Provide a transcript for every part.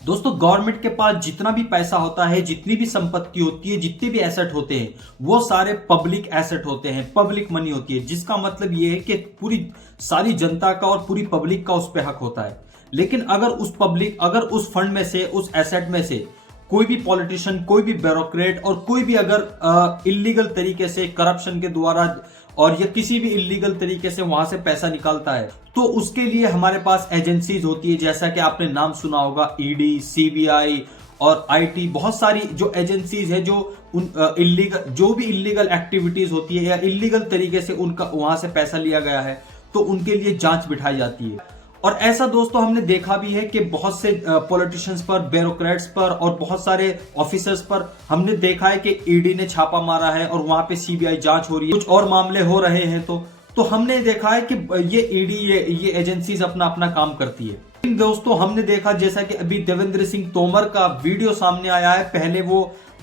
दोस्तों गवर्नमेंट के पास जितना भी पैसा होता है, जितनी भी संपत्ति होती है, जितने भी एसेट होते हैं, वो सारे पब्लिक एसेट होते हैं, पब्लिक मनी होती है। जिसका मतलब ये है कि पूरी सारी जनता का और पूरी पब्लिक का उस पर हक होता है। लेकिन अगर उस फंड में से, उस एसेट में से कोई भी पॉलिटिशियन, कोई भी ब्यूरोक्रेट और कोई भी अगर इलीगल तरीके से करप्शन के द्वारा और या किसी भी इलीगल तरीके से वहां से पैसा निकालता है, तो उसके लिए हमारे पास एजेंसीज होती है। जैसा कि आपने नाम सुना होगा, ईडी, सीबीआई और आईटी, बहुत सारी जो एजेंसीज है जो जो भी इलीगल एक्टिविटीज होती है या इलीगल तरीके से उनका वहां से पैसा लिया गया है, तो उनके लिए जांच बिठाई जाती है। और ऐसा दोस्तों हमने देखा भी है कि बहुत से पॉलिटिशियंस पर, ब्यूरोक्रेट्स पर और बहुत सारे ऑफिसर्स पर हमने देखा है कि ईडी ने छापा मारा है और वहां पे सीबीआई जांच हो रही है, कुछ और मामले हो रहे हैं। तो हमने देखा है कि ये ईडी, ये एजेंसीज अपना अपना काम करती है। दोस्तों हमने देखा, जैसा कि अभी देवेंद्र सिंह तोमर का वीडियो सामने आया है। पहले वो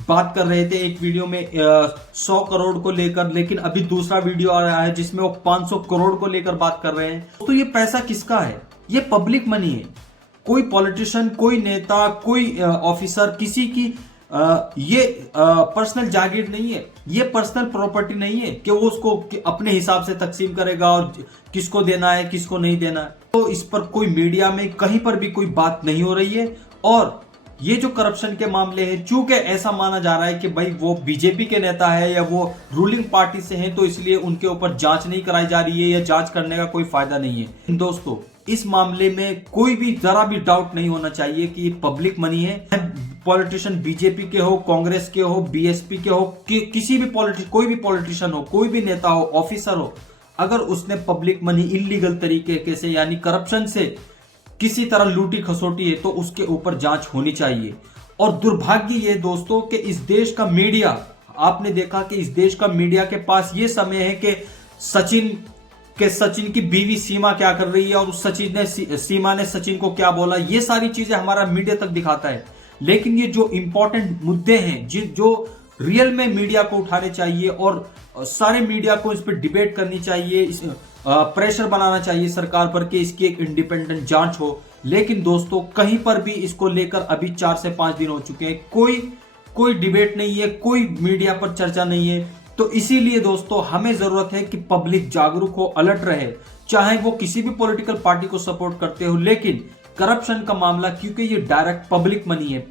बात कर रहे थे एक वीडियो में 100 करोड़ को लेकर, लेकिन अभी दूसरा वीडियो आ रहा है जिसमें वो 500 करोड़ को लेकर बात कर रहे हैं। तो ये पैसा किसका है? ये पब्लिक मनी है। कोई पॉलिटिशियन, कोई नेता, कोई ऑफिसर, किसी की ये पर्सनल जागीर नहीं है, ये पर्सनल प्रॉपर्टी नहीं है कि वो उसको अपने हिसाब से तकसीम करेगा और किसको देना है, किसको नहीं देना है। तो इस पर कोई मीडिया में कहीं पर भी कोई बात नहीं हो रही है। और ये जो करप्शन के मामले हैं, चूंकि ऐसा माना जा रहा है कि भाई वो बीजेपी के नेता है या वो रूलिंग पार्टी से हैं, तो इसलिए उनके ऊपर जांच नहीं कराई जा रही है या जांच करने का कोई फायदा नहीं है। दोस्तों इस मामले में कोई भी जरा भी डाउट नहीं होना चाहिए कि पब्लिक मनी है। पॉलिटिशियन बीजेपी के हो, कांग्रेस के हो, बीएसपी के हो, किसी भी कोई भी पॉलिटिशियन हो, कोई भी नेता हो, ऑफिसर हो, अगर उसने पब्लिक मनी इलीगल तरीके से यानी करप्शन से किसी तरह लूटी खसोटी है, तो उसके ऊपर जांच होनी चाहिए। और दुर्भाग्य ये दोस्तों कि इस देश का मीडिया, आपने देखा कि इस देश का मीडिया के पास ये समय है कि सचिन की बीवी सीमा क्या कर रही है और उस सीमा ने सचिन को क्या बोला, ये सारी चीजें हमारा मीडिया तक दिखाता है। लेकिन ये जो इंपॉर्टेंट मुद्दे हैं, जो रियल में मीडिया को उठाने चाहिए और सारे मीडिया को इस पर डिबेट करनी चाहिए, प्रेशर बनाना चाहिए सरकार पर कि इसकी एक इंडिपेंडेंट जांच हो। लेकिन दोस्तों कहीं पर भी इसको लेकर अभी 4 से 5 दिन हो चुके हैं, कोई डिबेट नहीं है, कोई मीडिया पर चर्चा नहीं है। तो इसीलिए दोस्तों हमें जरूरत है कि पब्लिक जागरूक हो, अलर्ट रहे, चाहे वो किसी भी पॉलिटिकल पार्टी को सपोर्ट करते हो। लेकिन करप्शन का मामला, क्योंकि ये डायरेक्ट पब्लिक मनी है,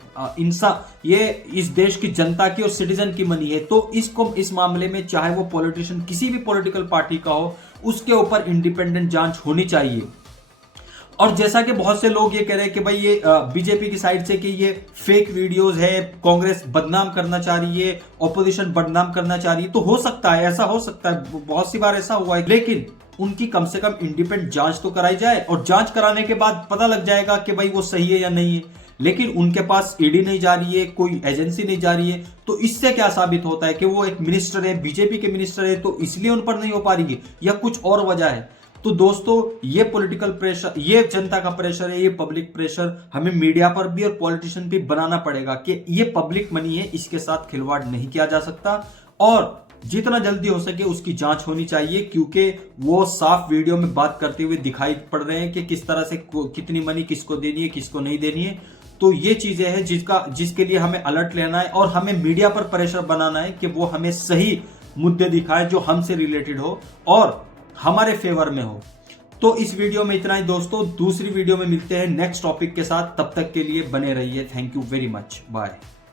ये इस देश की जनता की और सिटीजन की मनी है, तो इस मामले में चाहे वो पॉलिटिशियन किसी भी पॉलिटिकल पार्टी का हो, उसके ऊपर इंडिपेंडेंट जांच होनी चाहिए। और जैसा कि बहुत से लोग ये कह रहे हैं कि भाई ये बीजेपी की साइड से कि ये फेक वीडियोस है, कांग्रेस बदनाम करना चाह रही है, ऑपोजिशन बदनाम करना चाह रही है, तो हो सकता है, ऐसा हो सकता है, बहुत सी बार ऐसा हुआ है। लेकिन उनकी कम से कम इंडिपेंडेंट जांच तो कराई जाए और जांच कराने के बाद पता लग जाएगा कि भाई वो सही है या नहीं है। लेकिन उनके पास ईडी नहीं जा रही है, कोई एजेंसी नहीं जा रही है, तो इससे क्या साबित होता है कि वो एक मिनिस्टर है, बीजेपी के मिनिस्टर है, तो इसलिए उन पर नहीं हो पा रही है या कुछ और वजह है। तो दोस्तों ये पॉलिटिकल प्रेशर, ये जनता का प्रेशर है, ये पब्लिक प्रेशर हमें मीडिया पर भी और पॉलिटिशियन भी बनाना पड़ेगा कि ये पब्लिक मनी है, इसके साथ खिलवाड़ नहीं किया जा सकता और जितना जल्दी हो सके उसकी जांच होनी चाहिए। क्योंकि वो साफ वीडियो में बात करते हुए दिखाई पड़ रहे हैं कि किस तरह से कितनी मनी किसको देनी है, किसको नहीं देनी है। तो ये चीजें हैं जिसके लिए हमें अलर्ट लेना है और हमें मीडिया पर प्रेशर बनाना है कि वो हमें सही मुद्दे दिखाए जो हमसे रिलेटेड हो और हमारे फेवर में हो। तो इस वीडियो में इतना ही दोस्तों, दूसरी वीडियो में मिलते हैं नेक्स्ट टॉपिक के साथ। तब तक के लिए बने रहिए। Thank you very much, bye.